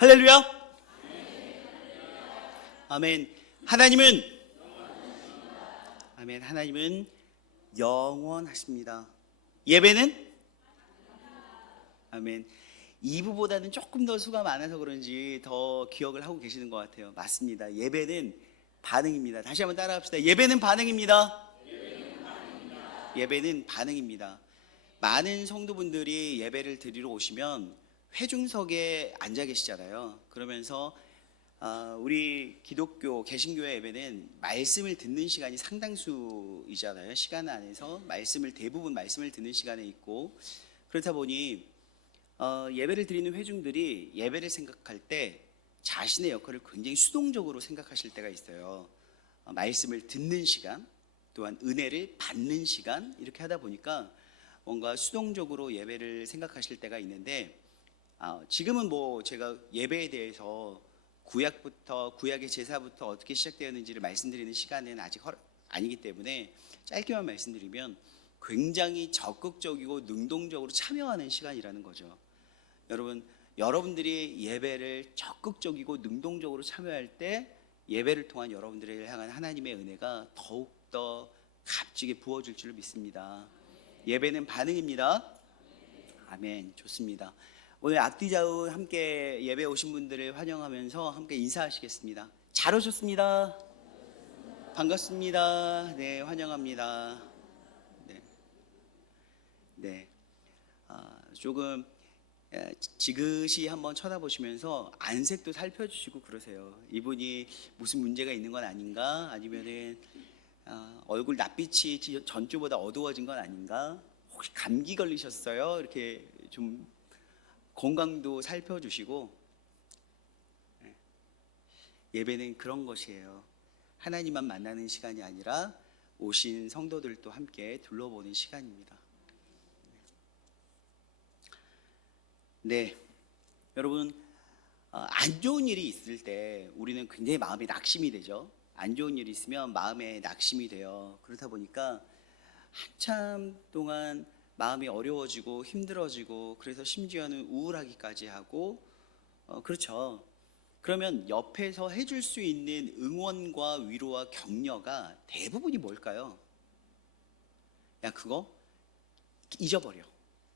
할렐루야. 아멘. 하나님은 영원하십니다. 예배는 아멘. 2부보다는 조금 더 수가 많아서 그런지 더 기억을 하고 계시는 것 같아요. 맞습니다. 예배는 반응입니다. 다시 한번 따라합시다. 예배는 반응입니다. 예배는 반응입니다. 많은 성도분들이 예배를 드리러 오시면 회중석에 앉아 계시잖아요. 그러면서 우리 기독교 개신교회 예배는 말씀을 듣는 시간이 상당수이잖아요. 시간 안에서 대부분 말씀을 듣는 시간에 있고, 그렇다 보니 예배를 드리는 회중들이 예배를 생각할 때 자신의 역할을 굉장히 수동적으로 생각하실 때가 있어요. 말씀을 듣는 시간, 또한 은혜를 받는 시간, 이렇게 하다 보니까 뭔가 수동적으로 예배를 생각하실 때가 있는데, 지금은 제가 예배에 대해서 구약의 제사부터 어떻게 시작되었는지를 말씀드리는 시간은 아직 아니기 때문에 짧게만 말씀드리면 굉장히 적극적이고 능동적으로 참여하는 시간이라는 거죠. 여러분들이 예배를 적극적이고 능동적으로 참여할 때 예배를 통한 여러분들을 향한 하나님의 은혜가 더욱더 값지게 부어질 줄 믿습니다. 예배는 반응입니다. 아멘. 좋습니다. 오늘 앞뒤좌우 함께 예배 오신 분들을 환영하면서 함께 인사하시겠습니다. 잘 오셨습니다. 반갑습니다. 네, 환영합니다. 네. 조금 지그시 한번 쳐다보시면서 안색도 살펴주시고 그러세요. 이분이 무슨 문제가 있는 건 아닌가? 아니면은 얼굴 낯빛이 전주보다 어두워진 건 아닌가? 혹시 감기 걸리셨어요? 이렇게 좀 건강도 살펴주시고. 예배는 그런 것이에요. 하나님만 만나는 시간이 아니라 오신 성도들도 함께 둘러보는 시간입니다. 네, 여러분, 안 좋은 일이 있을 때 우리는 굉장히 마음이 낙심이 되죠. 안 좋은 일이 있으면 마음에 낙심이 돼요. 그렇다 보니까 한참 동안 마음이 어려워지고 힘들어지고, 그래서 심지어는 우울하기까지 하고, 그렇죠. 그러면 옆에서 해줄 수 있는 응원과 위로와 격려가 대부분이 뭘까요? 야, 그거 잊어버려,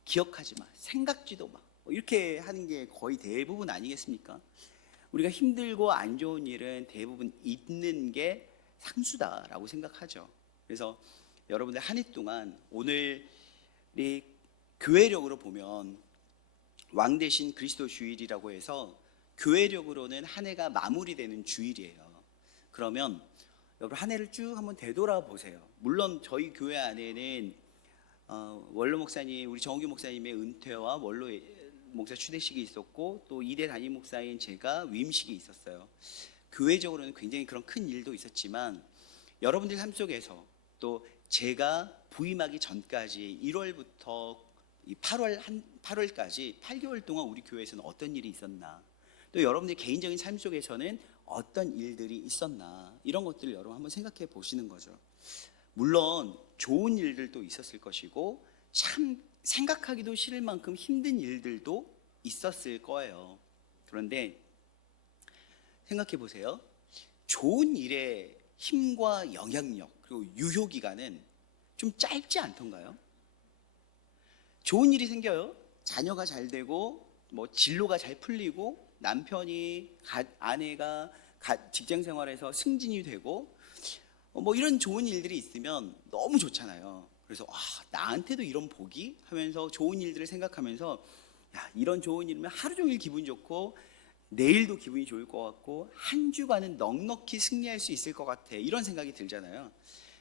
기억하지 마, 생각지도 마, 이렇게 하는 게 거의 대부분 아니겠습니까? 우리가 힘들고 안 좋은 일은 대부분 있는 게 상수다라고 생각하죠. 그래서 여러분들 한 해 동안, 오늘이 교회력으로 보면 왕 대신 그리스도 주일이라고 해서 교회력으로는 한 해가 마무리되는 주일이에요. 그러면 여러분 한 해를 쭉 한번 되돌아보세요. 물론 저희 교회 안에는 원로 목사님, 우리 정규 목사님의 은퇴와 원로 목사 추대식이 있었고, 또 2대 담임 목사인 제가 위임식이 있었어요. 교회적으로는 굉장히 그런 큰 일도 있었지만, 여러분들 삶 속에서 또 제가 부임하기 전까지 1월부터 8월까지 8개월 동안 우리 교회에서는 어떤 일이 있었나, 또 여러분들 개인적인 삶 속에서는 어떤 일들이 있었나, 이런 것들을 여러분 한번 생각해 보시는 거죠. 물론 좋은 일들도 있었을 것이고, 참 생각하기도 싫을 만큼 힘든 일들도 있었을 거예요. 그런데 생각해 보세요. 좋은 일의 힘과 영향력, 그리고 유효 기간은 좀 짧지 않던가요? 좋은 일이 생겨요. 자녀가 잘 되고, 진로가 잘 풀리고, 아내가 직장 생활에서 승진이 되고, 이런 좋은 일들이 있으면 너무 좋잖아요. 그래서 나한테도 이런 복이? 하면서 좋은 일들을 생각하면서, 야, 이런 좋은 일이면 하루 종일 기분이 좋고 내일도 기분이 좋을 것 같고 한 주간은 넉넉히 승리할 수 있을 것 같아, 이런 생각이 들잖아요.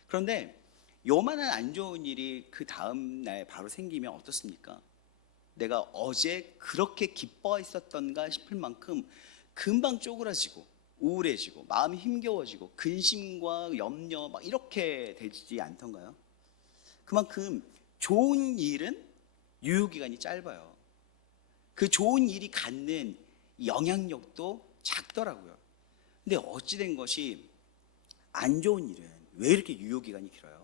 그런데 요만한 안 좋은 일이 그 다음 날 바로 생기면 어떻습니까? 내가 어제 그렇게 기뻐했었던가 싶을 만큼 금방 쪼그라지고 우울해지고 마음이 힘겨워지고 근심과 염려 막 이렇게 되지 않던가요? 그만큼 좋은 일은 유효기간이 짧아요. 그 좋은 일이 갖는 영향력도 작더라고요. 근데 어찌된 것이 안 좋은 일은 왜 이렇게 유효기간이 길어요?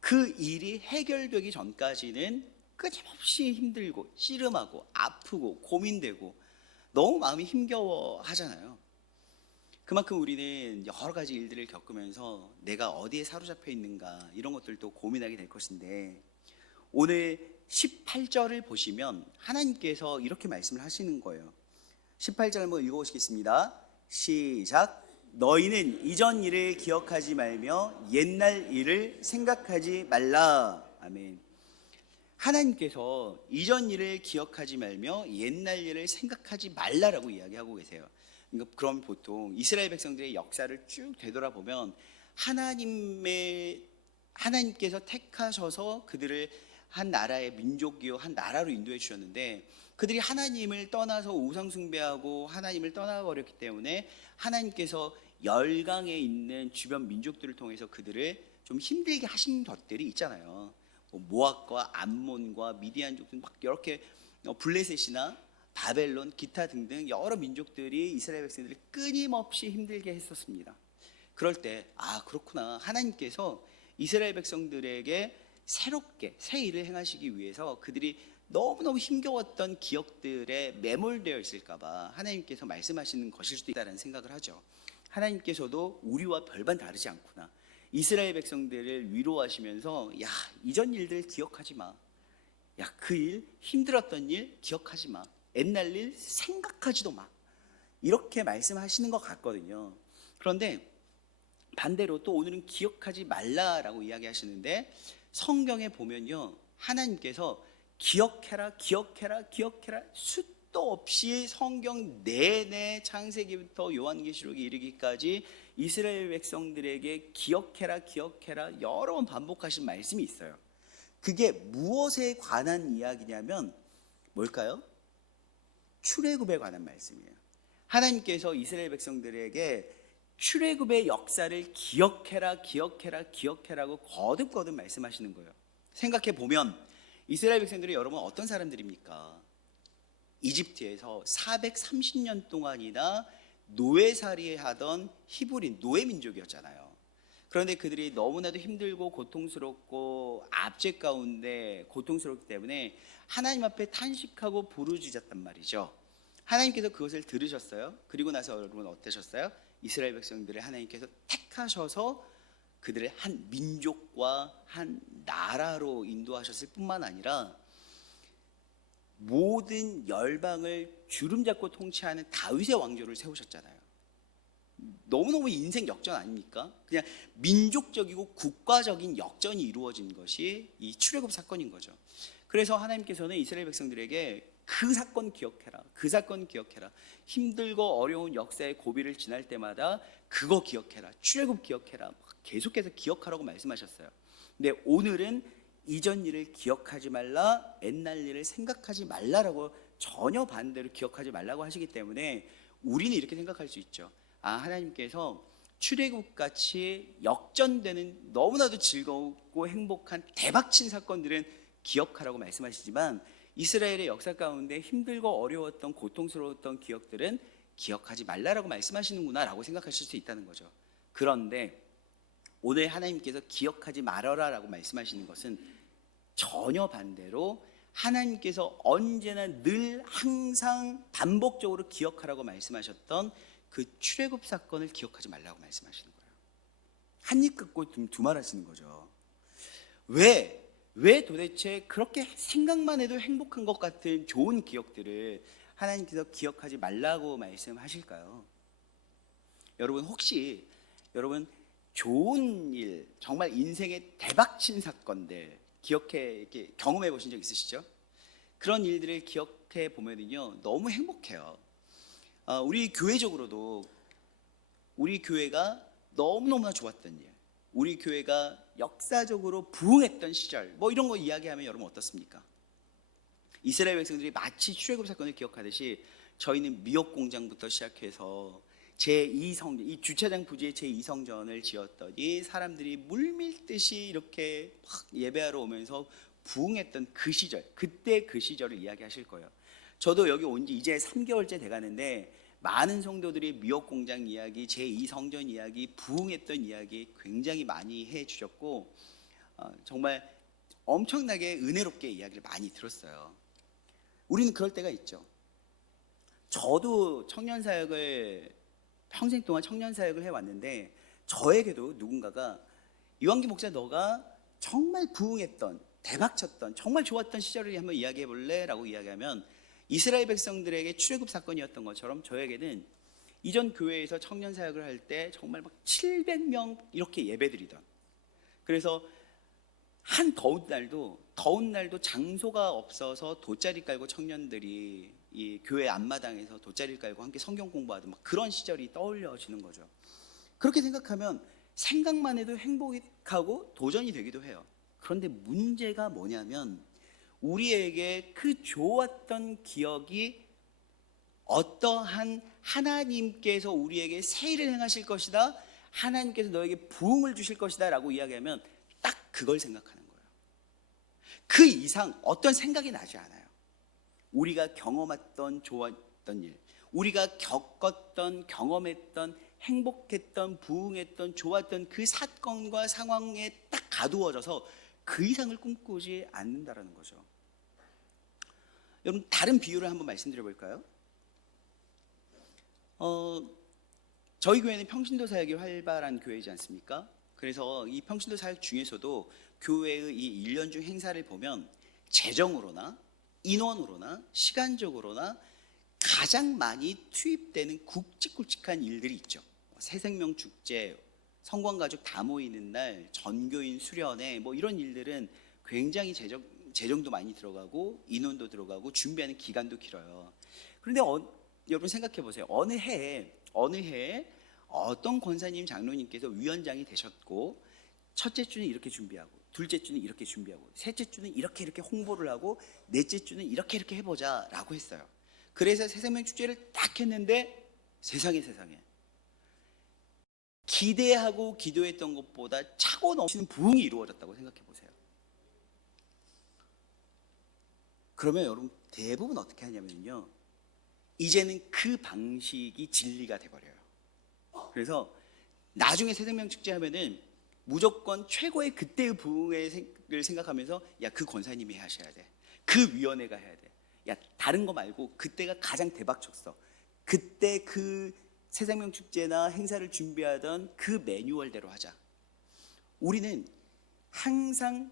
그 일이 해결되기 전까지는 끊임없이 힘들고 씨름하고 아프고 고민되고 너무 마음이 힘겨워 하잖아요. 그만큼 우리는 여러 가지 일들을 겪으면서 내가 어디에 사로잡혀 있는가 이런 것들도 고민하게 될 것인데, 오늘 18절을 보시면 하나님께서 이렇게 말씀을 하시는 거예요. 18절 한번 읽어보시겠습니다. 시작. 너희는 이전 일을 기억하지 말며 옛날 일을 생각하지 말라. 아멘. 하나님께서 이전 일을 기억하지 말며 옛날 일을 생각하지 말라라고 이야기하고 계세요. 그러니까 그럼 보통 이스라엘 백성들의 역사를 쭉 되돌아보면 하나님께서 택하셔서 그들을 한 나라의 민족이요 한 나라로 인도해 주셨는데, 그들이 하나님을 떠나서 우상 숭배하고 하나님을 떠나버렸기 때문에 하나님께서 열강에 있는 주변 민족들을 통해서 그들을 좀 힘들게 하신 것들이 있잖아요. 모압과 암몬과 미디안족들 막 이렇게 블레셋이나 바벨론 기타 등등 여러 민족들이 이스라엘 백성들을 끊임없이 힘들게 했었습니다. 그럴 때 그렇구나, 하나님께서 이스라엘 백성들에게 새롭게 새 일을 행하시기 위해서 그들이 너무너무 힘겨웠던 기억들에 매몰되어 있을까봐 하나님께서 말씀하시는 것일 수도 있다는 생각을 하죠. 하나님께서도 우리와 별반 다르지 않구나. 이스라엘 백성들을 위로하시면서 이전 일들 기억하지 마. 그 일, 힘들었던 일 기억하지 마. 옛날 일 생각하지도 마. 이렇게 말씀하시는 것 같거든요. 그런데 반대로 또 오늘은 기억하지 말라라고 이야기하시는데, 성경에 보면요, 하나님께서 기억해라 기억해라 기억해라 수도 없이 성경 내내 창세기부터 요한계시록에 이르기까지 이스라엘 백성들에게 기억해라 기억해라 여러 번 반복하신 말씀이 있어요. 그게 무엇에 관한 이야기냐면 뭘까요? 출애굽에 관한 말씀이에요. 하나님께서 이스라엘 백성들에게 출애굽의 역사를 기억해라 기억해라 기억해라고 거듭거듭 말씀하시는 거예요. 생각해 보면 이스라엘 백성들이 여러분 어떤 사람들입니까? 이집트에서 430년 동안이나 노예살이 하던 히브리 노예 민족이었잖아요. 그런데 그들이 너무나도 힘들고 고통스럽고 압제 가운데 고통스럽기 때문에 하나님 앞에 탄식하고 부르짖었단 말이죠. 하나님께서 그것을 들으셨어요. 그리고 나서 여러분 어떠셨어요? 이스라엘 백성들을 하나님께서 택하셔서 그들을 한 민족과 한 나라로 인도하셨을 뿐만 아니라 모든 열방을 주름잡고 통치하는 다윗의 왕조를 세우셨잖아요. 너무너무 인생 역전 아닙니까? 그냥 민족적이고 국가적인 역전이 이루어진 것이 이 출애굽 사건인 거죠. 그래서 하나님께서는 이스라엘 백성들에게 그 사건 기억해라, 그 사건 기억해라, 힘들고 어려운 역사의 고비를 지날 때마다 그거 기억해라, 출애굽 기억해라, 계속해서 기억하라고 말씀하셨어요. 근데 오늘은 이전 일을 기억하지 말라, 옛날 일을 생각하지 말라라고 전혀 반대로 기억하지 말라고 하시기 때문에 우리는 이렇게 생각할 수 있죠. 하나님께서 출애굽같이 역전되는 너무나도 즐겁고 행복한 대박친 사건들은 기억하라고 말씀하시지만, 이스라엘의 역사 가운데 힘들고 어려웠던 고통스러웠던 기억들은 기억하지 말라라고 말씀하시는구나 라고 생각하실 수 있다는 거죠. 그런데 오늘 하나님께서 기억하지 말아라 라고 말씀하시는 것은 전혀 반대로 하나님께서 언제나 늘 항상 반복적으로 기억하라고 말씀하셨던 그 출애굽 사건을 기억하지 말라고 말씀하시는 거예요. 한 입 긋고 두 말 하시는 거죠. 왜 도대체 그렇게 생각만 해도 행복한 것 같은 좋은 기억들을 하나님께서 기억하지 말라고 말씀하실까요? 여러분 혹시 좋은 일, 정말 인생의 대박친 사건들 이렇게 경험해 보신 적 있으시죠? 그런 일들을 기억해 보면요 너무 행복해요. 우리 교회적으로도 우리 교회가 너무너무나 좋았던 일, 우리 교회가 역사적으로 부흥했던 시절 이런 거 이야기하면 여러분 어떻습니까? 이스라엘 백성들이 마치 출애굽 사건을 기억하듯이 저희는 미역 공장부터 시작해서 제2성전, 이 주차장 부지에 제2성전을 지었더니 사람들이 물밀듯이 이렇게 막 예배하러 오면서 부흥했던 그 시절, 그때 그 시절을 이야기하실 거예요. 저도 여기 온 지 이제 3개월째 돼가는데 많은 성도들이 미역 공장 이야기, 제2성전 이야기, 부흥했던 이야기 굉장히 많이 해주셨고 정말 엄청나게 은혜롭게 이야기를 많이 들었어요. 우리는 그럴 때가 있죠. 저도 청년 사역을 평생 동안 청년 사역을 해왔는데 저에게도 누군가가 이완기 목사 너가 정말 부흥했던 대박쳤던 정말 좋았던 시절을 한번 이야기해 볼래? 라고 이야기하면 이스라엘 백성들에게 출애굽 사건이었던 것처럼 저에게는 이전 교회에서 청년 사역을 할 때 정말 막 700명 이렇게 예배드리던, 그래서 한 더운 날도 장소가 없어서 돗자리 깔고 청년들이 이 교회 앞마당에서 돗자리를 깔고 함께 성경 공부하던 막 그런 시절이 떠올려지는 거죠. 그렇게 생각하면 생각만 해도 행복하고 도전이 되기도 해요. 그런데 문제가 뭐냐면 우리에게 그 좋았던 기억이 어떠한 하나님께서 우리에게 새 일을 행하실 것이다, 하나님께서 너에게 부흥을 주실 것이다 라고 이야기하면 딱 그걸 생각하는 거예요. 그 이상 어떤 생각이 나지 않아요. 우리가 경험했던 좋았던 일, 우리가 겪었던 경험했던 행복했던 부흥했던 좋았던 그 사건과 상황에 딱 가두어져서 그 이상을 꿈꾸지 않는다라는 거죠. 여러분, 다른 비유를 한번 말씀드려 볼까요? 저희 교회는 평신도 사역이 활발한 교회이지 않습니까? 그래서 이 평신도 사역 중에서도 교회의 이 1년 중 행사를 보면 재정으로나 인원으로나 시간적으로나 가장 많이 투입되는 굵직굵직한 일들이 있죠. 새생명 축제, 성광가족 다 모이는 날, 전교인 수련회, 뭐 이런 일들은 굉장히 재정도 많이 들어가고 인원도 들어가고 준비하는 기간도 길어요. 그런데 여러분 생각해 보세요. 어느 해에 어떤 권사님 장로님께서 위원장이 되셨고 첫째 주는 이렇게 준비하고 둘째 주는 이렇게 준비하고 셋째 주는 이렇게 홍보를 하고 넷째 주는 이렇게 해보자 라고 했어요. 그래서 새생명 축제를 딱 했는데 세상에 기대하고 기도했던 것보다 차고 넘치는 부흥이 이루어졌다고 생각해 보세요. 그러면 여러분 대부분 어떻게 하냐면요, 이제는 그 방식이 진리가 돼버려요. 그래서 나중에 새생명 축제 하면은 무조건 최고의 그때의 부흥을 생각하면서 야, 그 권사님이 하셔야 돼, 그 위원회가 해야 돼, 야 다른 거 말고 그때가 가장 대박 쳤어, 그때 그 새생명 축제나 행사를 준비하던 그 매뉴얼대로 하자. 우리는 항상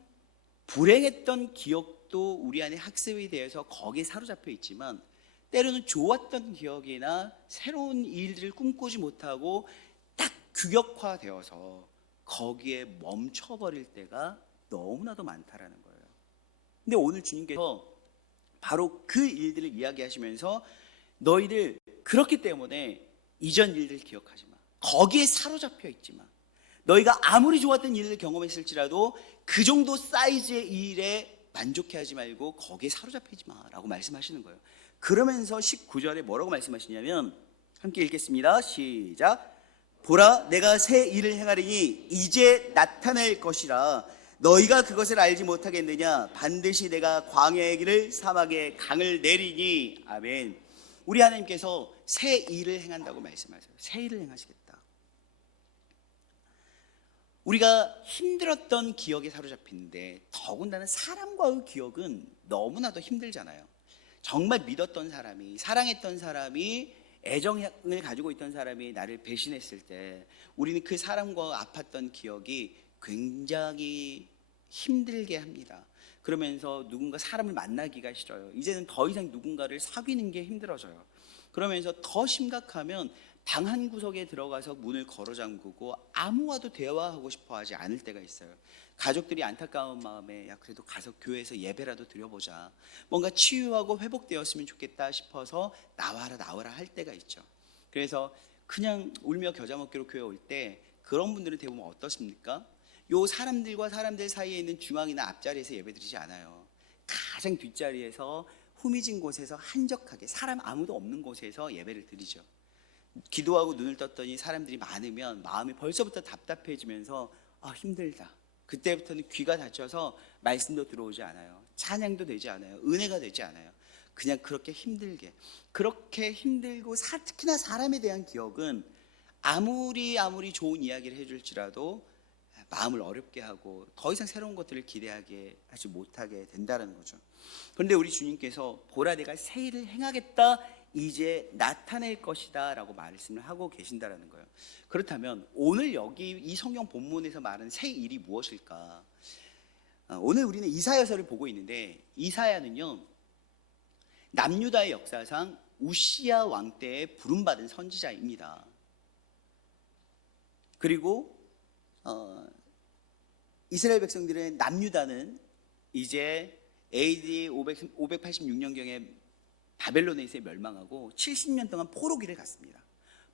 불행했던 기억도 우리 안에 학습이 되어서 거기에 사로잡혀 있지만 때로는 좋았던 기억이나 새로운 일들을 꿈꾸지 못하고 딱 규격화되어서 거기에 멈춰버릴 때가 너무나도 많다라는 거예요. 근데 오늘 주님께서 바로 그 일들을 이야기하시면서 너희들 그렇기 때문에 이전 일들 기억하지 마, 거기에 사로잡혀 있지 마, 너희가 아무리 좋았던 일을 경험했을지라도 그 정도 사이즈의 일에 만족해하지 말고 거기에 사로잡히지 마라고 말씀하시는 거예요. 그러면서 19절에 뭐라고 말씀하시냐면 함께 읽겠습니다. 시작. 보라, 내가 새 일을 행하리니 이제 나타날 것이라 너희가 그것을 알지 못하겠느냐. 반드시 내가 광야의 길을 사막에 강을 내리니. 아멘. 우리 하나님께서 새 일을 행한다고 말씀하세요. 새 일을 행하시겠다. 우리가 힘들었던 기억에 사로잡히는데 더군다나 사람과의 기억은 너무나도 힘들잖아요. 정말 믿었던 사람이, 사랑했던 사람이, 애정을 가지고 있던 사람이 나를 배신했을 때 우리는 그 사람과 아팠던 기억이 굉장히 힘들게 합니다. 그러면서 누군가 사람을 만나기가 싫어요. 이제는 더 이상 누군가를 사귀는 게 힘들어져요. 그러면서 더 심각하면 방 한 구석에 들어가서 문을 걸어 잠그고 아무와도 대화하고 싶어 하지 않을 때가 있어요. 가족들이 안타까운 마음에 야 그래도 가서 교회에서 예배라도 드려보자, 뭔가 치유하고 회복되었으면 좋겠다 싶어서 나와라 할 때가 있죠. 그래서 그냥 울며 겨자 먹기로 교회 올 때 그런 분들은 대부분 어떻습니까? 요 사람들과 사람들 사이에 있는 중앙이나 앞자리에서 예배드리지 않아요. 가장 뒷자리에서 후미진 곳에서 한적하게 사람 아무도 없는 곳에서 예배를 드리죠. 기도하고 눈을 떴더니 사람들이 많으면 마음이 벌써부터 답답해지면서 힘들다. 그때부터는 귀가 닫혀서 말씀도 들어오지 않아요. 찬양도 되지 않아요. 은혜가 되지 않아요. 그냥 그렇게 힘들고 특히나 사람에 대한 기억은 아무리 좋은 이야기를 해줄지라도 마음을 어렵게 하고 더 이상 새로운 것들을 기대하게 하지 못하게 된다는 거죠. 그런데 우리 주님께서 보라 내가 새 일을 행하겠다 이제 나타낼 것이다 라고 말씀을 하고 계신다라는 거예요. 그렇다면 오늘 여기 이 성경 본문에서 말하는 새 일이 무엇일까? 오늘 우리는 이사야서를 보고 있는데, 이사야는요 남유다의 역사상 우시야 왕 때에 부름받은 선지자입니다. 그리고 이스라엘 백성들의 남유다는 이제 AD 586년경에 바벨론에서 멸망하고 70년 동안 포로기를 갔습니다.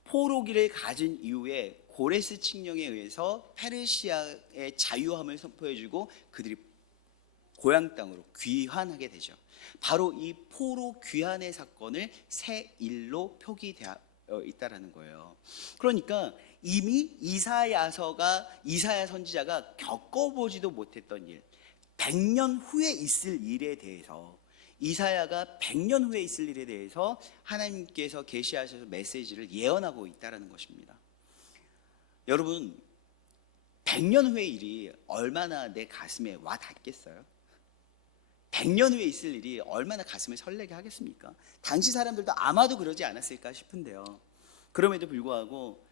포로기를 가진 이후에 고레스 칙령에 의해서 페르시아의 자유함을 선포해주고 그들이 고향 땅으로 귀환하게 되죠. 바로 이 포로 귀환의 사건을 새 일로 표기되어 있다라는 거예요. 그러니까 이미 이사야 선지자가 겪어보지도 못했던 일, 100년 후에 있을 일에 대해서, 이사야가 100년 후에 있을 일에 대해서 하나님께서 계시하셔서 메시지를 예언하고 있다는 것입니다. 여러분, 100년 후의 일이 얼마나 내 가슴에 와 닿겠어요? 100년 후에 있을 일이 얼마나 가슴을 설레게 하겠습니까? 당시 사람들도 아마도 그러지 않았을까 싶은데요. 그럼에도 불구하고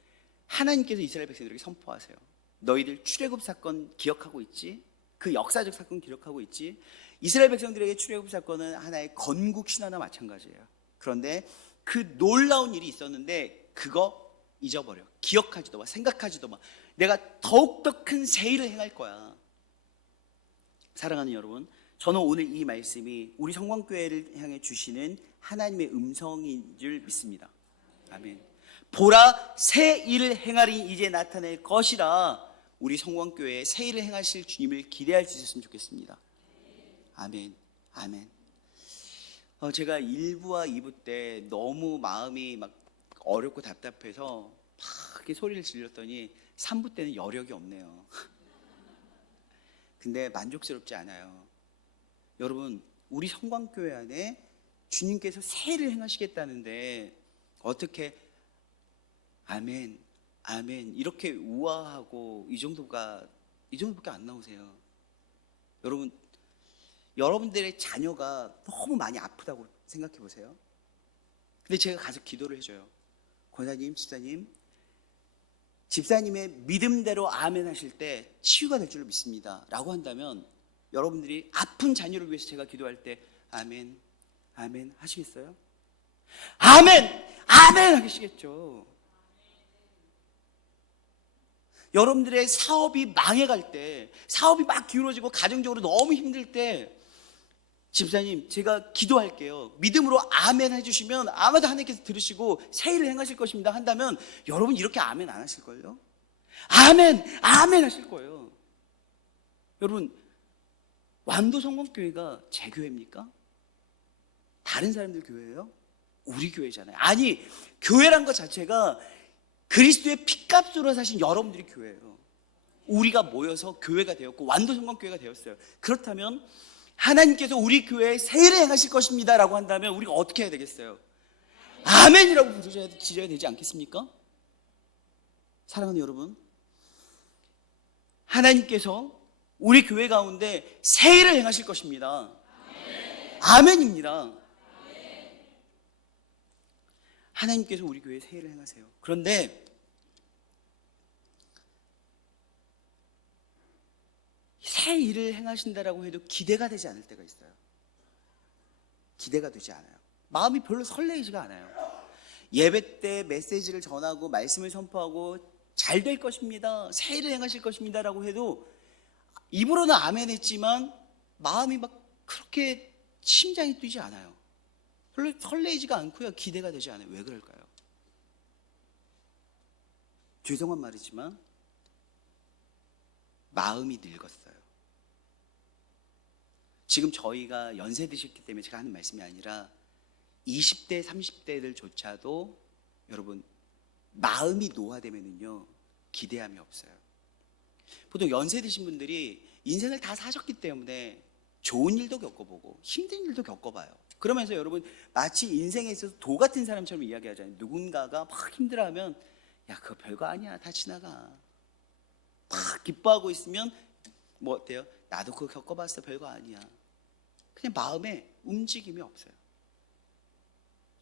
하나님께서 이스라엘 백성들에게 선포하세요. 너희들 출애굽 사건 기억하고 있지? 그 역사적 사건 기록하고 있지? 이스라엘 백성들에게 출애굽 사건은 하나의 건국 신화나 마찬가지예요. 그런데 그 놀라운 일이 있었는데 그거 잊어버려. 기억하지도 마. 생각하지도 마. 내가 더욱더 큰 새 일을 행할 거야. 사랑하는 여러분, 저는 오늘 이 말씀이 우리 성광교회를 향해 주시는 하나님의 음성인 줄 믿습니다. 아멘. 보라, 새 일을 행하리 이제 나타낼 것이라. 우리 성광교회에 새 일을 행하실 주님을 기대할 수 있었으면 좋겠습니다. 아멘. 아멘. 제가 1부와 2부 때 너무 마음이 막 어렵고 답답해서 막 이렇게 소리를 질렀더니 3부 때는 여력이 없네요. 근데 만족스럽지 않아요. 여러분, 우리 성광교회 안에 주님께서 새 일을 행하시겠다는데 어떻게 아멘, 아멘 이렇게 우아하고 이 정도밖에 안 나오세요. 여러분, 여러분들의 자녀가 너무 많이 아프다고 생각해 보세요. 근데 제가 가서 기도를 해줘요. 권사님, 집사님의 믿음대로 아멘 하실 때 치유가 될 줄 믿습니다 라고 한다면, 여러분들이 아픈 자녀를 위해서 제가 기도할 때 아멘, 아멘 하시겠어요? 아멘, 아멘 하시겠죠. 여러분들의 사업이 망해갈 때, 사업이 막 기울어지고 가정적으로 너무 힘들 때, 집사님 제가 기도할게요, 믿음으로 아멘 해주시면 아마도 하나님께서 들으시고 새 일을 행하실 것입니다 한다면, 여러분 이렇게 아멘 안 하실걸요? 아멘, 아멘 하실 거예요. 여러분, 완도 성광교회가 제 교회입니까? 다른 사람들 교회예요? 우리 교회잖아요. 아니, 교회란 것 자체가 그리스도의 피값으로 사신 여러분들이 교회예요. 우리가 모여서 교회가 되었고 완도 성광교회가 되었어요. 그렇다면 하나님께서 우리 교회에 새 일을 행하실 것입니다 라고 한다면 우리가 어떻게 해야 되겠어요? 아멘이라고 부르셔야 되지 않겠습니까? 사랑하는 여러분, 하나님께서 우리 교회 가운데 새 일을 행하실 것입니다. 아멘입니다. 하나님께서 우리 교회에 새 일을 행하세요. 그런데 새 일을 행하신다라고 해도 기대가 되지 않을 때가 있어요. 기대가 되지 않아요. 마음이 별로 설레이지가 않아요. 예배 때 메시지를 전하고 말씀을 선포하고 잘 될 것입니다, 새 일을 행하실 것입니다 라고 해도 입으로는 아멘 했지만 마음이 막 그렇게 심장이 뛰지 않아요. 별로 설레이지가 않고요, 기대가 되지 않아요. 왜 그럴까요? 죄송한 말이지만 마음이 늙었어요. 지금 저희가 연세 드셨기 때문에 제가 하는 말씀이 아니라 20대, 30대들조차도 여러분 마음이 노화되면은요 기대함이 없어요. 보통 연세 드신 분들이 인생을 다 사셨기 때문에 좋은 일도 겪어보고 힘든 일도 겪어봐요. 그러면서 여러분 마치 인생에 있어서 도 같은 사람처럼 이야기하잖아요. 누군가가 막 힘들어하면 야 그거 별거 아니야, 다 지나가. 막 기뻐하고 있으면 뭐 어때요? 나도 그거 겪어봤어, 별거 아니야. 그냥 마음에 움직임이 없어요.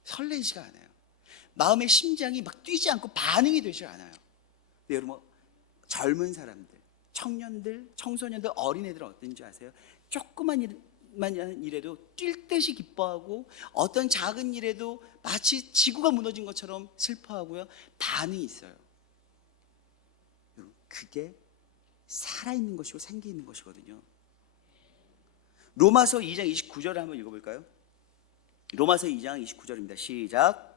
설레지가 않아요. 마음의 심장이 막 뛰지 않고 반응이 되지 않아요. 근데 여러분, 젊은 사람들, 청년들, 청소년들, 어린애들은 어떤지 아세요? 조그만 일에도 뛸 듯이 기뻐하고, 어떤 작은 일에도 마치 지구가 무너진 것처럼 슬퍼하고요, 반응이 있어요. 여러분, 그게 살아있는 것이고 생기 있는 것이거든요. 로마서 2장 29절을 한번 읽어볼까요? 로마서 2장 29절입니다. 시작.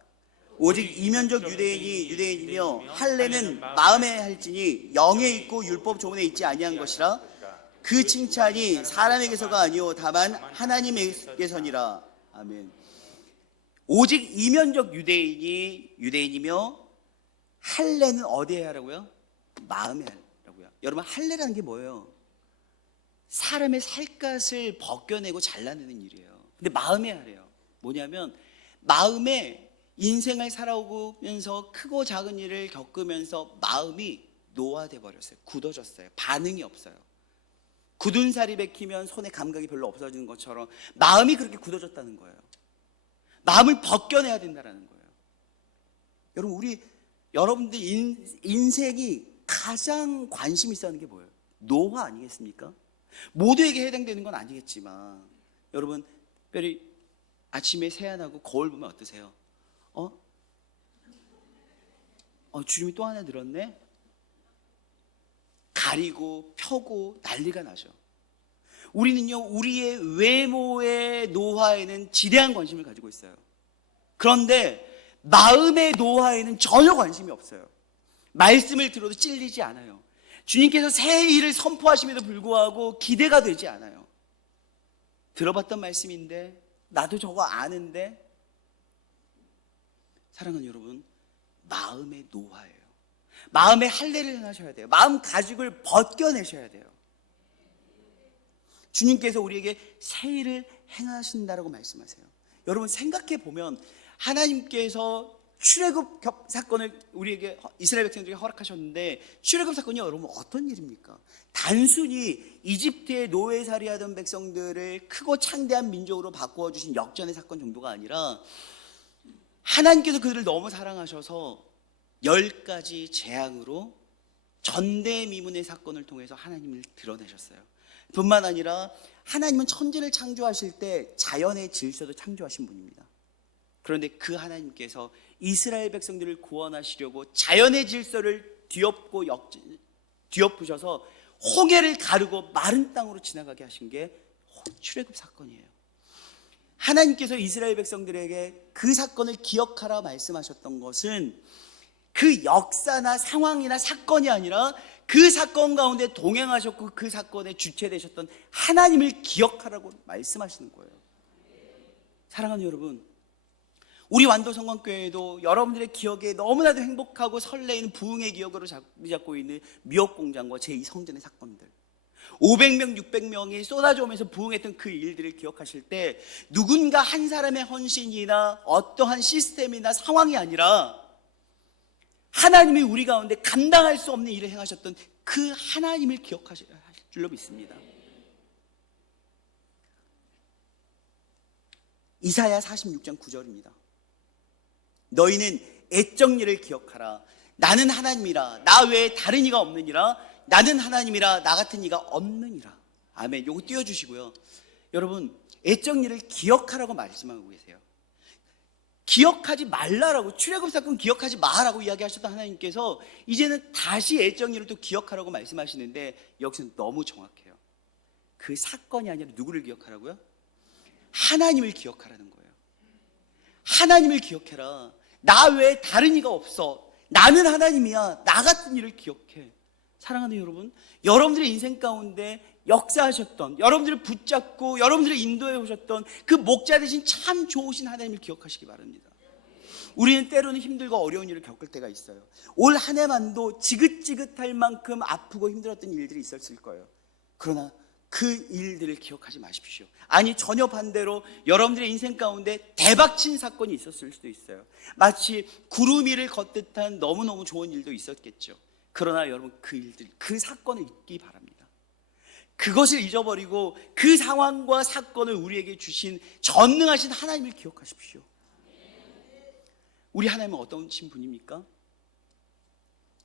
오직 이면적 유대인이 유대인이며 할례는 마음에 할지니 영에 있고 율법 조문에 있지 아니한 것이라. 그 칭찬이 사람에게서가 아니요 다만 하나님에게서니라. 아멘. 오직 이면적 유대인이 유대인이며 할례는 어디에 하라고요? 마음에 하라고요. 여러분, 할례라는 게 뭐예요? 사람의 살갗을 벗겨내고 잘라내는 일이에요. 근데 마음에 하래요. 뭐냐면 마음에 인생을 살아오면서 크고 작은 일을 겪으면서 마음이 노화돼 버렸어요. 굳어졌어요. 반응이 없어요. 굳은 살이 bek히면 손에 감각이 별로 없어지는 것처럼 마음이 그렇게 굳어졌다는 거예요. 마음을 벗겨내야 된다는 거예요. 여러분, 여러분들 인생이 가장 관심 있어 하는 게 뭐예요? 노화 아니겠습니까? 모두에게 해당되는 건 아니겠지만, 여러분, 특별히 아침에 세안하고 거울 보면 어떠세요? 주름이 또 하나 늘었네? 가리고 펴고 난리가 나죠. 우리는요, 우리의 외모의 노화에는 지대한 관심을 가지고 있어요. 그런데 마음의 노화에는 전혀 관심이 없어요. 말씀을 들어도 찔리지 않아요. 주님께서 새 일을 선포하심에도 불구하고 기대가 되지 않아요. 들어봤던 말씀인데, 나도 저거 아는데. 사랑하는 여러분, 마음의 노화예요. 마음의 할례를 행하셔야 돼요. 마음 가죽을 벗겨내셔야 돼요. 주님께서 우리에게 새 일을 행하신다라고 말씀하세요. 여러분, 생각해 보면 하나님께서 출애굽 사건을 우리에게, 이스라엘 백성들에게 허락하셨는데, 출애굽 사건이 여러분 어떤 일입니까? 단순히 이집트의 노예살이하던 백성들을 크고 창대한 민족으로 바꾸어 주신 역전의 사건 정도가 아니라, 하나님께서 그들을 너무 사랑하셔서 10가지 재앙으로 전대미문의 사건을 통해서 하나님을 드러내셨어요. 뿐만 아니라 하나님은 천지를 창조하실 때 자연의 질서도 창조하신 분입니다. 그런데 그 하나님께서 이스라엘 백성들을 구원하시려고 자연의 질서를 뒤엎으셔서 홍해를 가르고 마른 땅으로 지나가게 하신 게 출애굽 사건이에요. 하나님께서 이스라엘 백성들에게 그 사건을 기억하라 말씀하셨던 것은 그 역사나 상황이나 사건이 아니라 그 사건 가운데 동행하셨고 그 사건의 주체되셨던 하나님을 기억하라고 말씀하시는 거예요. 사랑하는 여러분, 우리 완도성광교회도 여러분들의 기억에 너무나도 행복하고 설레이는 부흥의 기억으로 잡고 있는 미역공장과 제2성전의 사건들, 500명, 600명이 쏟아져 오면서 부흥했던 그 일들을 기억하실 때, 누군가 한 사람의 헌신이나 어떠한 시스템이나 상황이 아니라 하나님이 우리 가운데 감당할 수 없는 일을 행하셨던 그 하나님을 기억하실 줄로 믿습니다. 이사야 46장 9절입니다. 너희는 애적 일을 기억하라. 나는 하나님이라 나 외에 다른 이가 없느니라. 나는 하나님이라 나 같은 이가 없느니라. 아멘. 요거 띄워주시고요. 여러분, 애적 일을 기억하라고 말씀하고 계세요. 기억하지 말라라고, 출애굽 사건 기억하지 마라고 이야기하셨던 하나님께서 이제는 다시 애적 일을 또 기억하라고 말씀하시는데, 여기서는 너무 정확해요. 그 사건이 아니라 누구를 기억하라고요? 하나님을 기억하라는 거예요. 하나님을 기억해라. 나 외에 다른 이가 없어. 나는 하나님이야. 나 같은 일을 기억해. 사랑하는 여러분, 여러분들의 인생 가운데 역사하셨던, 여러분들을 붙잡고 여러분들을 인도해 오셨던 그 목자 되신 참 좋으신 하나님을 기억하시기 바랍니다. 우리는 때로는 힘들고 어려운 일을 겪을 때가 있어요. 올 한 해만도 지긋지긋할 만큼 아프고 힘들었던 일들이 있었을 거예요. 그러나 그 일들을 기억하지 마십시오. 아니, 전혀 반대로 여러분들의 인생 가운데 대박친 사건이 있었을 수도 있어요. 마치 구름 위를 걷듯한 너무너무 좋은 일도 있었겠죠. 그러나 여러분, 그 일들, 그 사건을 잊기 바랍니다. 그것을 잊어버리고 그 상황과 사건을 우리에게 주신 전능하신 하나님을 기억하십시오. 우리 하나님은 어떤 분입니까?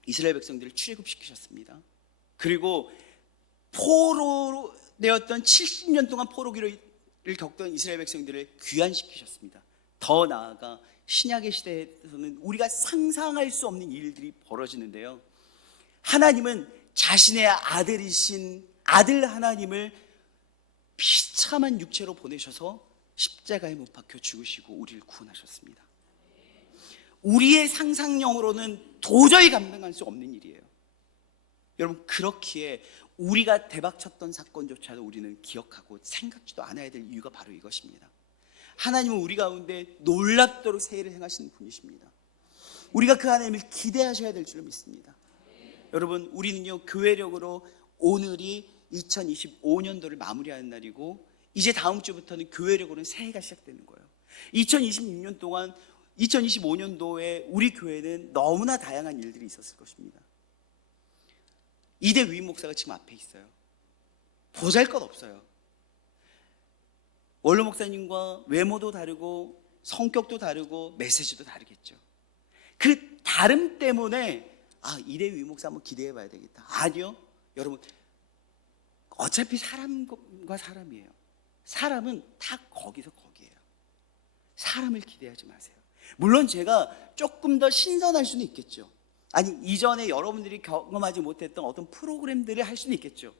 이스라엘 백성들을 출애굽시키셨습니다. 그리고 포로로 되었던 70년 동안 포로기를 겪던 이스라엘 백성들을 귀환시키셨습니다. 더 나아가 신약의 시대에서는 우리가 상상할 수 없는 일들이 벌어지는데요, 하나님은 자신의 아들이신 아들 하나님을 비참한 육체로 보내셔서 십자가에 못 박혀 죽으시고 우리를 구원하셨습니다. 우리의 상상력으로는 도저히 감당할 수 없는 일이에요. 여러분, 그렇기에 우리가 대박쳤던 사건조차도 우리는 기억하고 생각지도 않아야 될 이유가 바로 이것입니다. 하나님은 우리 가운데 놀랍도록 세일을 행하시는 분이십니다. 우리가 그 하나님을 기대하셔야 될 줄로 믿습니다. 여러분, 우리는요, 교회력으로 오늘이 2025년도를 마무리하는 날이고, 이제 다음 주부터는 교회력으로는 새해가 시작되는 거예요. 2026년 동안 2025년도에 우리 교회는 너무나 다양한 일들이 있었을 것입니다. 이대 위임 목사가 지금 앞에 있어요. 보잘것없어요. 원로 목사님과 외모도 다르고 성격도 다르고 메시지도 다르겠죠. 그 다름 때문에 이대 위임 목사 한번 기대해 봐야 되겠다. 아니요, 여러분, 어차피 사람과 사람이에요. 사람은 다 거기서 거기에요. 사람을 기대하지 마세요. 물론 제가 조금 더 신선할 수는 있겠죠. 아니, 이전에 여러분들이 경험하지 못했던 어떤 프로그램들을 할 수는 있겠죠.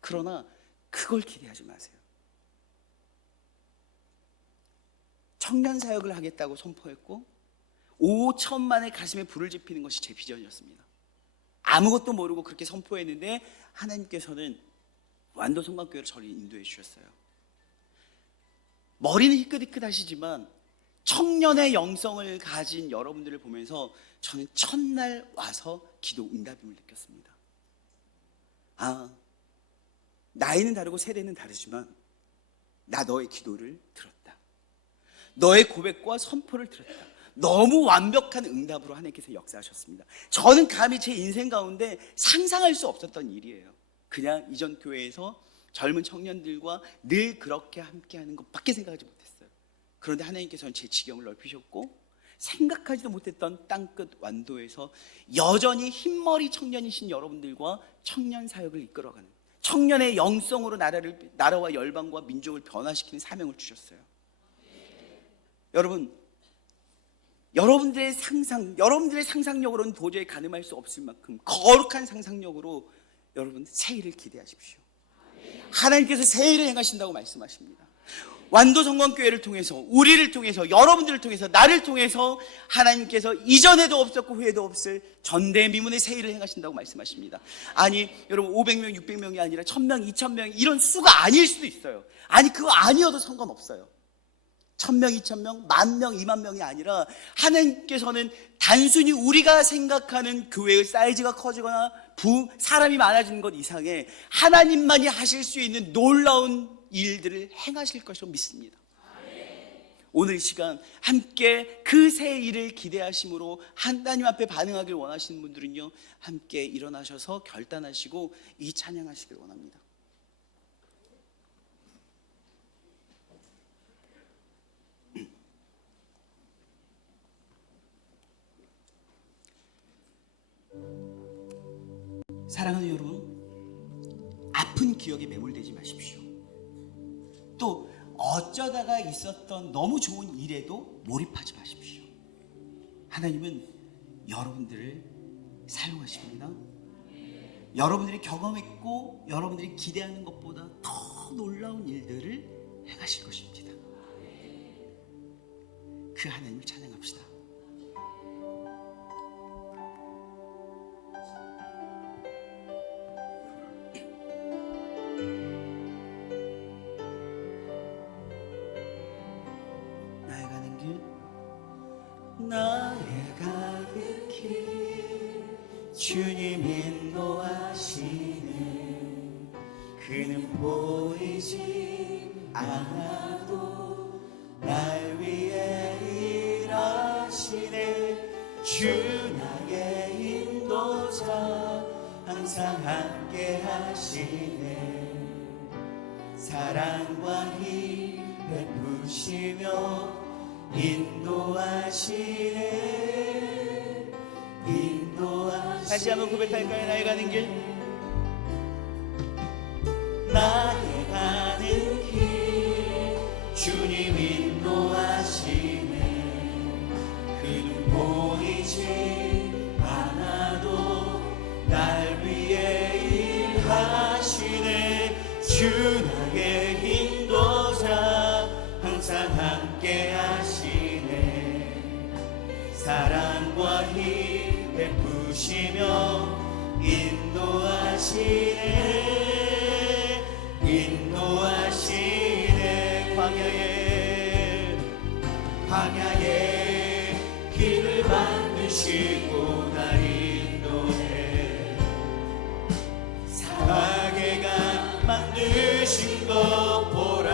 그러나 그걸 기대하지 마세요. 청년 사역을 하겠다고 선포했고 5천만의 가슴에 불을 지피는 것이 제 비전이었습니다. 아무것도 모르고 그렇게 선포했는데 하나님께서는 완도 성곽교회로 저를 인도해 주셨어요. 머리는 희끗희끗하시지만 청년의 영성을 가진 여러분들을 보면서 저는 첫날 와서 기도 응답임을 느꼈습니다. 나이는 다르고 세대는 다르지만 나 너의 기도를 들었다. 너의 고백과 선포를 들었다. 너무 완벽한 응답으로 하나님께서 역사하셨습니다. 저는 감히 제 인생 가운데 상상할 수 없었던 일이에요. 그냥 이전 교회에서 젊은 청년들과 늘 그렇게 함께하는 것밖에 생각하지 못했어요. 그런데 하나님께서는 제 지경을 넓히셨고 생각하지도 못했던 땅끝 완도에서 여전히 흰머리 청년이신 여러분들과 청년 사역을 이끌어가는, 청년의 영성으로 나라와 열방과 민족을 변화시키는 사명을 주셨어요. 여러분, 여러분들의 상상력으로는 도저히 가늠할 수 없을 만큼 거룩한 상상력으로 여러분 새해를 기대하십시오. 하나님께서 새해를 행하신다고 말씀하십니다. 완도성광교회를 통해서, 우리를 통해서, 여러분들을 통해서, 나를 통해서 하나님께서 이전에도 없었고 후에도 없을 전대미문의 새해를 행하신다고 말씀하십니다. 아니, 여러분 500명, 600명이 아니라 1000명, 2000명 이런 수가 아닐 수도 있어요. 아니, 그거 아니어도 상관없어요. 1000명, 2000명, 10,000명, 20,000명이 아니라 하나님께서는 단순히 우리가 생각하는 교회의 사이즈가 커지거나 사람이 많아지는 것 이상의 하나님만이 하실 수 있는 놀라운 일들을 행하실 것으로 믿습니다. 오늘 이 시간 함께 그 새 일을 기대하심으로 하나님 앞에 반응하길 원하시는 분들은요, 함께 일어나셔서 결단하시고 이 찬양하시길 원합니다. 사랑하는 여러분, 아픈 기억에 매몰되지 마십시오. 또 어쩌다가 있었던 너무 좋은 일에도 몰입하지 마십시오. 하나님은 여러분들을 사용하십니다. 여러분들이 경험했고 여러분들이 기대하는 것보다 더 놀라운 일들을 행하실 것입니다. 그 하나님을 찬양합시다. 나의 가는 길 주님 인도하시네. 그는 보이지 않아도 날 위해 일하시네. 주 나의 인도자 항상 함께 하시네. 사랑과 힘 베푸시며 인도하시네 인도하시네. 다시 한번 고백할까요? 나의 가는 길, 나의 가는 길 주님 인도하시네. 그는 보이지 않아도 날 위해 일하시네. 주 나의 인도자 항상 함께 하시네. 사랑과 힘 베푸시며 인도하시네 인도하시네. 광야에 길을 만드시고 날 인도해. 사막에 강 만드신 것 보라.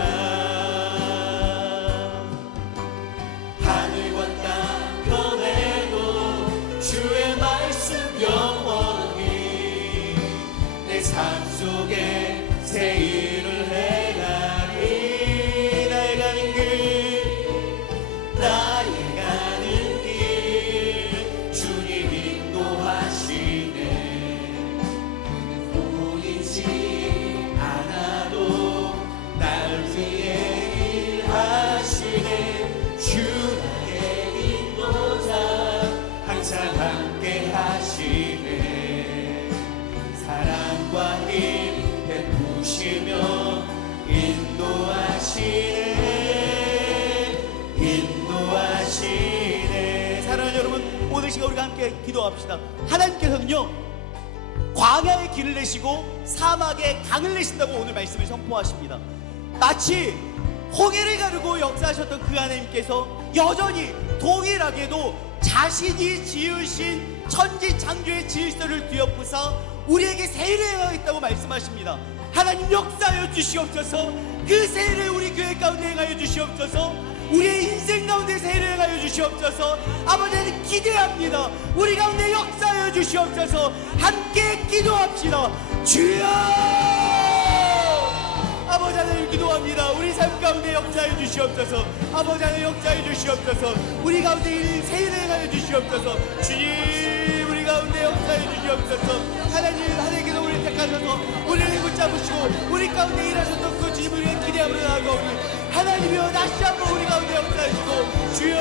하늘과 땅 변해도 주의 말씀 영원히 내 삶 속에 새 일을 행하리. 나의 가는 길, 나의 가는 길 주님 인도하시네. 보이지 않아도 날 위해 일하시네. 주 나의 인도자 항상 함께 하시네. 사랑과 힘 베푸시며 인도하시네 인도하시네. 사랑하는 여러분, 오늘 시간 우리가 함께 기도합시다. 하나님께서는요 광야에 길을 내시고 사막에 강을 내신다고 오늘 말씀을 선포하십니다. 마치 홍해를 가르고 역사하셨던 그 하나님께서 여전히 동일하게도 자신이 지으신 천지창조의 질서를 뒤엎으사 우리에게 세일을 행하겠다고 말씀하십니다. 하나님 역사하여 주시옵소서. 그 세일을 우리 교회 가운데 행하여 주시옵소서. 우리의 인생 가운데 세일을 행하여 주시옵소서. 아버지 하나님 기대합니다. 우리 가운데 역사하여 주시옵소서. 함께 기도합시다. 주여! 아버지 하나님 기도합니다. 우리 삶 가운데 역사해 주시옵소서. 아버지 하나님 역사해 주시옵소서. 우리 가운데 세일을 행하여 주시옵소서. 주님 우리 가운데 역사해 주시옵소서. 하나님께서 우리를 택하셔서 우리를 붙잡으시고 우리 가운데 일하셨던 그 주님 우리의 기대함으로 나아가오니 하나님이여 다시 한번 우리 가운데 역사해주시고 주여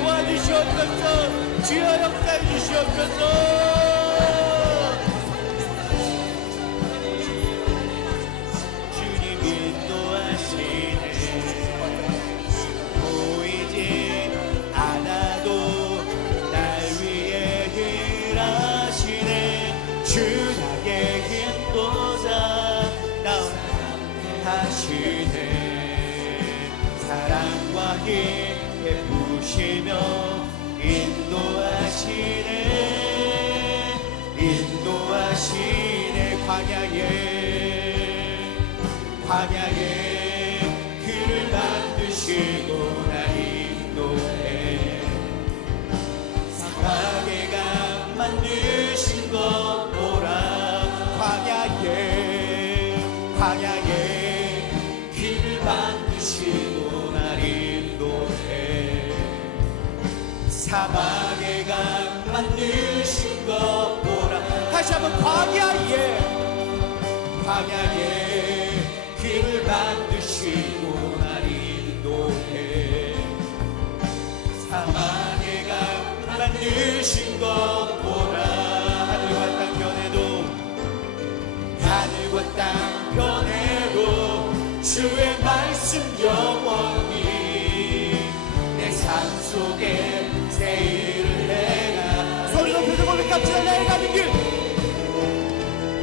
도와주시옵소서. 주여 역사해 주시옵소서. 사랑과 힘 베푸시며 인도하시네 인도하시네. 광야에 길을 만드시고 날 인도해. 사막에 강 만드신 것 보라. 광야에 길을 만드시고 날 인도해. 사막에 강 만드신 것 보라. 다시 한번 광야에 길을 만드시고 날 인도해. 사막에 강 만드신 것 보라. 하늘과 땅 변해도 주의 말씀 영원히 내 삶 속에 새 일을 행하. 소리 높여서 고백합시다. 나의 가는 길,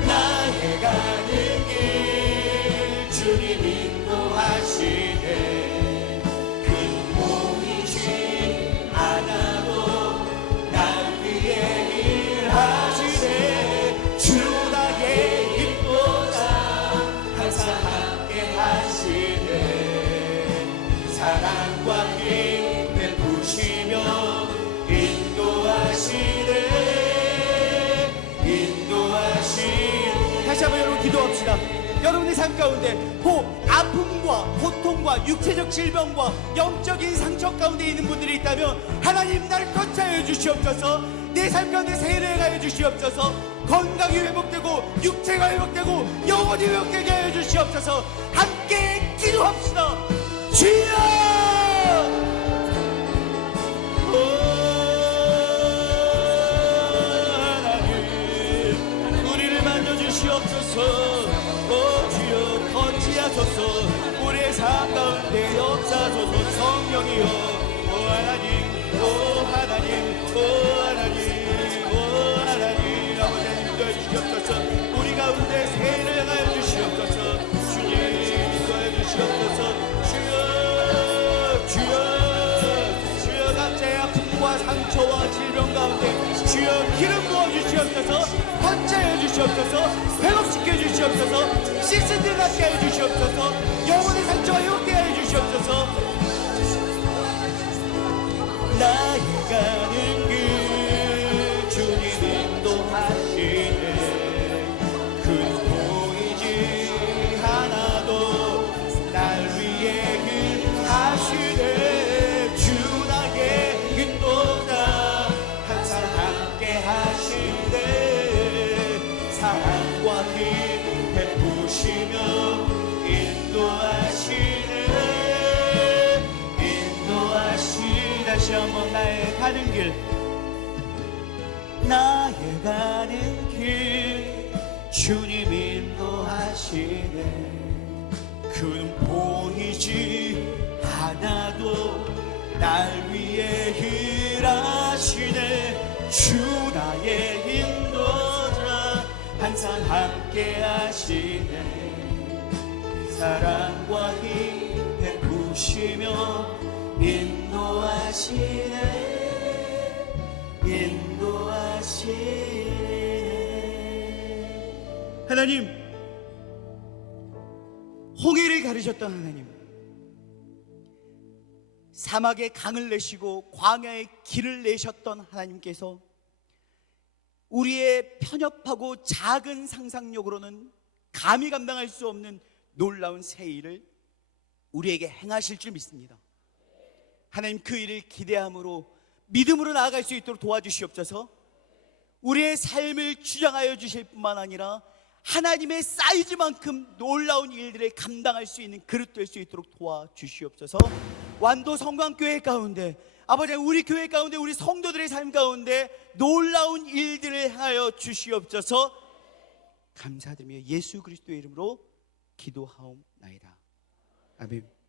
나의 가는 길 주님 인도하시네. 그 보이지 않아도 날 위해 일하시네. 주 나의 인도자 항상 함께 하시네. 사랑과 힘 베푸시며 인도하시네 인도하시네. 다시 한번 여러분 기도합시다. 여러분의 삶 가운데 아픔과 고통과 육체적 질병과 영적인 상처 가운데 있는 분들이 있다면 하나님 나를 거쳐하여 주시옵소서. 내 삶 가운데 세례를 행하여 주시옵소서. 건강이 회복되고 육체가 회복되고 영혼이 회복되게 하여 주시옵소서. 함께 기도합시다. 주여! 주시옵소서. 주여 거치하소서. 우리의 삶 가운데 역사소서. 성령이여 하나님 하나님 아버지 인도해 주시옵소서. 우리 가운데 세례를 행하여 주시옵소서. 주님 인도해 주시옵소서. 주여 각자의 아픔과 상처와 질병 가운데 주여 기름 부어 주시옵소서. 번제해 주시옵소서. 회복시켜 주시옵소서. 씻은 들 낫게 하여 주시옵소서. 영혼의 상처와 회복되게 하여 주시옵소서. 나의 가는 길 주님 인도하시네. 큰 보이지 하나도 날 위해 일하시네. 주 나의 인도가 항상 함께 하시네. 사랑과 힘 베푸시며 인도하시네. 다시 한번 나의 가는 길 나의 가는 길 주님 인도하시네. 큰 보이지 않아도 날 위해 일하시네. 주 나의 인도자 항상 함께 하시네. 사랑과 힘 베푸시며 인도하시네. 하나님, 홍해를 가르셨던 하나님, 사막에 강을 내시고 광야에 길을 내셨던 하나님께서 우리의 편협하고 작은 상상력으로는 감히 감당할 수 없는 놀라운 새 일을 우리에게 행하실 줄 믿습니다. 하나님, 그 일을 기대함으로 믿음으로 나아갈 수 있도록 도와주시옵소서. 우리의 삶을 주장하여 주실 뿐만 아니라 하나님의 사이즈만큼 놀라운 일들을 감당할 수 있는 그릇 될 수 있도록 도와주시옵소서. 완도 성광교회 가운데 아버지, 우리 교회 가운데 우리 성도들의 삶 가운데 놀라운 일들을 행하여 주시옵소서. 감사드리며 예수 그리스도의 이름으로 기도하옵나이다. 아멘.